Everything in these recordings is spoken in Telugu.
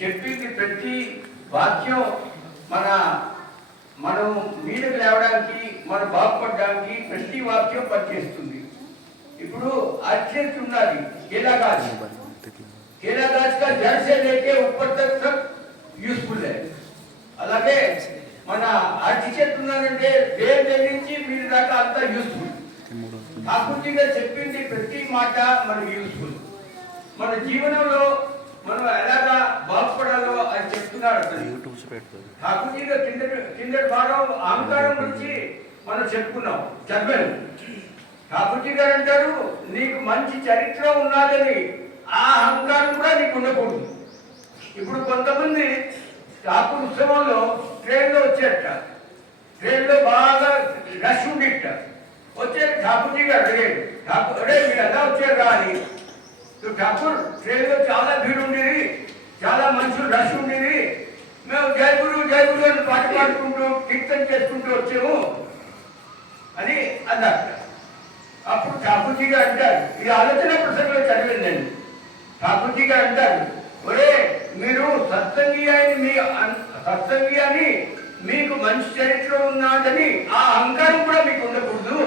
చెప్పింది ప్రతి వాక్యం మనం మీదకి లేవడానికి మనం బాగుపడడానికి ప్రతి వాక్యం పనిచేస్తుంది. ఇప్పుడు अच्छे ఉన్నది केलागाज का जड़ से लेके ऊपर तक सब यूजफुल है. అలాగే మన అర్చిచెట్టు ఉన్నదంటే వేరు నుంచి మీరు దాకా అంతా యూస్ఫుల్. ఠాకూర్జీగా చెప్పింది ప్రతి మాట మనకి యూస్ఫుల్. మన జీవనంలో మనం ఎలాగా బాగుపడాలో అని చెప్తున్నాడు. ఠాకూర్జీగా కిందటి భాగం అహంకారం గురించి మనం చెప్పుకున్నాం చదివాను. ఠాకూర్జీ గారు అంటారు నీకు మంచి చరిత్ర ఉన్నదని ఆ అహంకారం కూడా నీకు ఉండకూడదు. ఇప్పుడు కొంతమంది ఠాకూర్ ఉత్సవంలో ట్రైన్లో వచ్చారట. ట్రైన్లో బాగా రష్ ఉండిట. వచ్చారు ఠాకూర్జీ గారు అడిగాడు, అడే మీరు ఎలా వచ్చారు అని. ఠాకూర్ ట్రైన్లో చాలా భీడు ఉండేది, చాలా మనుషులు రష్ ఉండేది, మేము జయగురు జయగురు అని పాట పాడుకుంటూ కీర్తన చేసుకుంటూ వచ్చాము అని అన్నారు. అప్పుడు ఠాకూర్జీ గారు అంటారు, ఈ ఆలోచన పుస్తకంలో చదివిందండి. ఠాకూర్జీ గారు అంటారు, ఒరే మీరు సత్సంగి అని మీకు మంచి చరిత్ర ఉన్నదని ఆ అహంకారం కూడా మీకు ఉండకూడదు.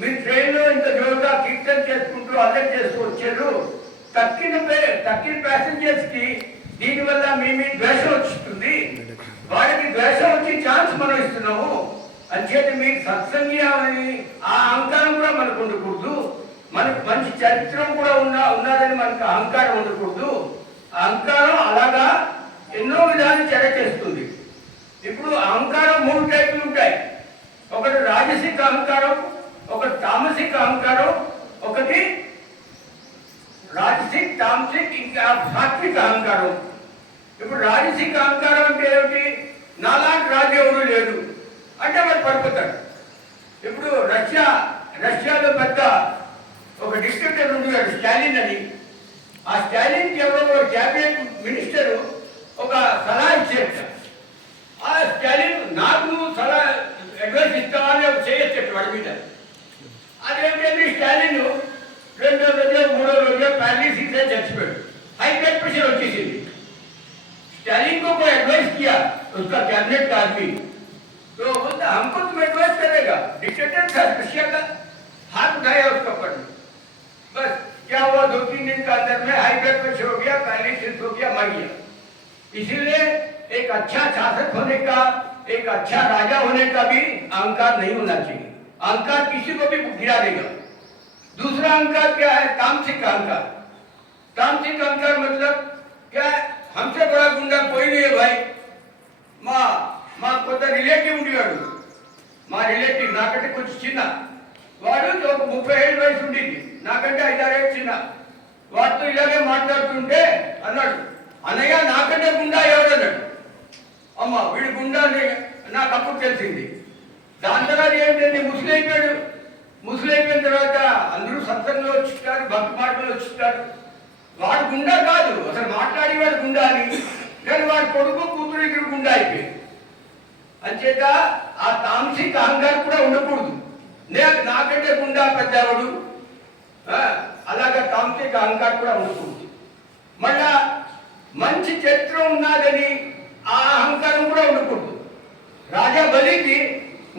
మీరు ట్రైన్లో ఇంత జోరుగా కీర్తన చేసుకుంటూ అల్లరి చేస్తూ వచ్చారు. తక్కిన ప్యాసింజర్స్ కి దీనివల్ల మీ ద్వేషం వస్తుంది. వారికి ద్వేషం వచ్చి ఛాన్స్ మనం ఇస్తున్నాము. అంచేత మీకు సత్సంగి అని ఆ అహంకారం కూడా మనకు ఉండకూడదు. మనకు మంచి చరిత్రం కూడా ఉన్నదని మనకు అహంకారం ఉండకూడదు. అహంకారం అలాగా ఎన్నో విధాలు చెడ చేస్తుంది. ఇప్పుడు అహంకారం 3 టైపులు ఉంటాయి. ఒకటి రాజసిక అహంకారం, ఒకటి తామసిక అహంకారం, ఒకటి రాజసిక్ తామసిక్ ఇంకా సాత్విక అహంకారం. ఇప్పుడు రాజసిక అహంకారం అంటే ఏమిటి? నాలాంటి రాజు ఎవరు లేడు అంటే వాడు పడిపోతాడు. ఇప్పుడు రష్యాలో పెద్ద ఒక డిక్టేటర్ ఉండేవాడు స్టాలిన్ అని. ఆ స్టాలిన్కి ఎవరో క్యాబినెట్ మినిస్టర్ ఒక సలహా ఇచ్చేట. ఆ స్టాలిన్ నాకు నువ్వు సలహా అడ్వైస్ ఇస్తావా అని చేయొచ్చు వాడి మీద. అదేమిటంటే స్టాలిన్ 2వ రోజు 3వ రోజు पैरालिसिस से చచ్చిపోయాడు. हाई ब्लड प्रेशर వచ్చేసింది. स्टालिन को कोई एडवाइस किया उसका कैबिनेट का आदमी, तो बोलता हमको तुम एडवाइस करेगा? डिक्टेटर था रशिया का, हाथ उठाया उसका ऊपर. बस क्या हुआ, 2-3 दिन का अंदर में हाई ब्लड प्रेशर हो गया, पैरालिसिस हो गया, मर गया. इसीलिए एक अच्छा शासक होने का, एक अच्छा राजा होने का भी अहंकार नहीं होना चाहिए. अहंकार किसी को भी गिरा देगा. दूसरा अहंकार क्या है? तामसिक अहंकार. तामसिक अहंकार मतलब क्या है? हमसे बड़ा गुंडा कोई नहीं है भाई. మా కొత్త రిలేటివ్ ఉండేవాడు, మా రిలేటివ్ నాకంటే కొంచెం చిన్న వాడు, ఒక 30 ఏళ్ళ వయసు ఉండేది, నాకంటే 5-6 ఏళ్ళు చిన్న. వాడితో ఇలాగే మాట్లాడుతుంటే అన్నాడు, అన్నయ్య నాకంటే గుండా ఎవడన్నాడు. అమ్మ వీడు గుండా అని నాకు అప్పుడు తెలిసింది. దాని తర్వాత ఏంటంటే ముసలైపోయాడు. ముసలైపోయిన తర్వాత అందరూ సత్సంగంలో వచ్చిస్తారు, భక్తి మార్గంలో వచ్చిస్తారు. వాడు గుండా కాదు, అసలు మాట్లాడేవాడు గుండా అని, కానీ వాడు కొడుకు కూతురు ఇద్దరు గుండా అయిపోయింది. అంచేత ఆ తామసిక అహంకారం కూడా ఉండకూడదు. నాకంటే గుండా పెద్దవాడు, అలాగా తామసిక అహంకారం కూడా ఉండకూడదు. మళ్ళా మంచి చరిత్ర ఉన్నదని ఆ అహంకారం కూడా ఉండకూడదు. రాజా బలికి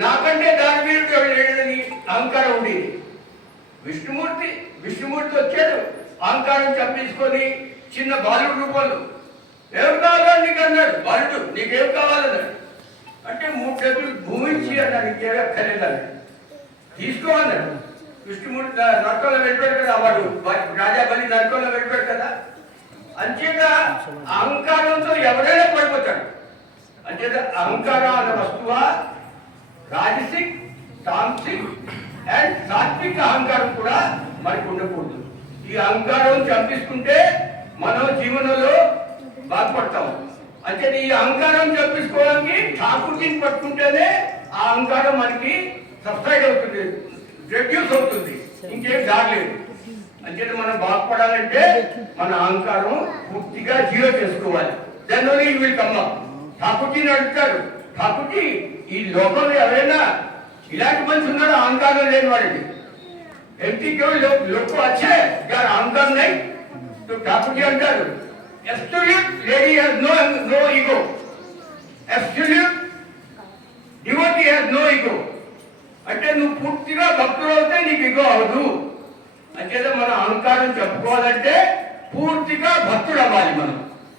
నాకంటే దానవీరుడు లేడని అహంకారం ఉండేది. విష్ణుమూర్తి వచ్చాడు, అహంకారం చంపేసుకొని చిన్న బాలుడు రూపంలో ఏం కావాలని నీకు అన్నాడు. బాలుడు నీకేం కావాలన్నాడు. అంటే 3 డబ్బులు భూమి ఇచ్చి అన్నాడు, ఇంకేమీ అక్కర్లేదన్నాడు. తీసుకోమన్నాడు. విష్ణుమూర్తి నరకంలో వెళ్ళిపోయాడు కదా, వాడు రాజా బలి నరకంలో వెళ్ళిపోయాడు కదా. అంచేత అహంకారంతో ఎవరైనా పడిపోతాడు. అంచేత అహంకారం అన్న వస్తువా రాజసిక్, తామసిక్ అండ్ సాత్విక అహంకారం కూడా మనకు ఉండకూడదు. ఈ అహంకారం చంపిస్తుంటే మనం జీవనంలో బాధపడతాం. అంటే ఈ అహంకారం చంపించుకోవడానికి ఠాకూర్జీని పట్టుకుంటేనే ఆ అహంకారం మనకి సబ్సైడ్ అవుతుంది, రెడ్యూస్ అవుతుంది, ఇంకేం దాగలేదు. అంటే మనం బాగుపడాలంటే మన అహంకారం పూర్తిగా జీరో చేసుకోవాలి. Then only you will come up. ఠాకూర్జీని అడుగుతారు, ఠాకూర్జీ ఈ లోకంలో ఎవరైనా ఇలాంటి మనిషి ఉన్నాడు అహంకారం లేని వాడికి? एमपी केवल लोग को अच्छे यार अहंकार नहीं. तो ठाकुर जी अंदर absolute lady has no ego. Absolute devotee has no ego. అంటే నువ్వు పూర్తిగా భక్తుడు అవుతే నీకు ఇగో అవదు. అంచేత మన అహంకారం చెప్పుకోవాలంటే పూర్తిగా భక్తుడు అవ్వాలి మనం.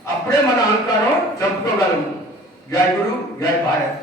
అప్పుడే మన అహంకారం చెప్పుకోగలము. జై గురు, జై భారత్.